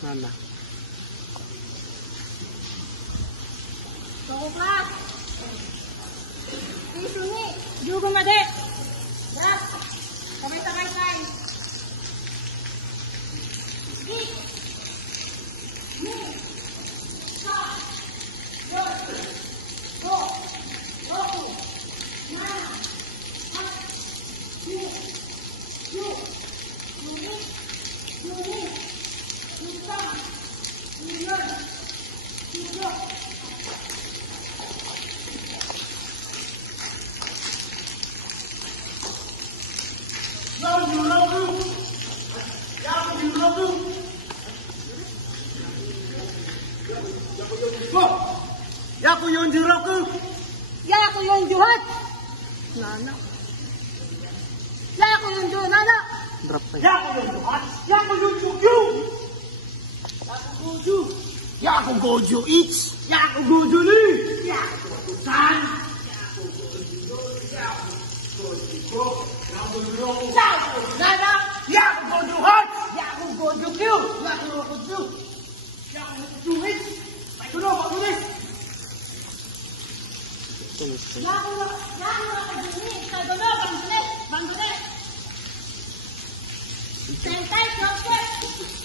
Mana? Coklat. Di sini. Juga Made. Dah. Kamay-kamay. Di. Ni. Sa. Yo. Go. Go. Na. Ha. Ni. Yu. Ni. Ni. Isa. Ilan. Tiga. Ya aku yung jeruk ke? Ya aku yung juhat. Nana. Ya aku yung juhat nana. Berapa ya? Ya aku yung juhat. Ya aku yung juju. Ya aku goju. Ya aku gojo ich. Ya aku goju ni. Ya aku san. Ya aku goju. Ya aku goju. Ya aku goju. Ya aku nana. Ya aku goju hat. Ya aku goju kyu. Ya aku goju. Ya aku goju ich. Baik dulu Pak Tulis. Ya aku begini. Saya benar Bang Tulis. Bang Tulis. Santai, Joseph.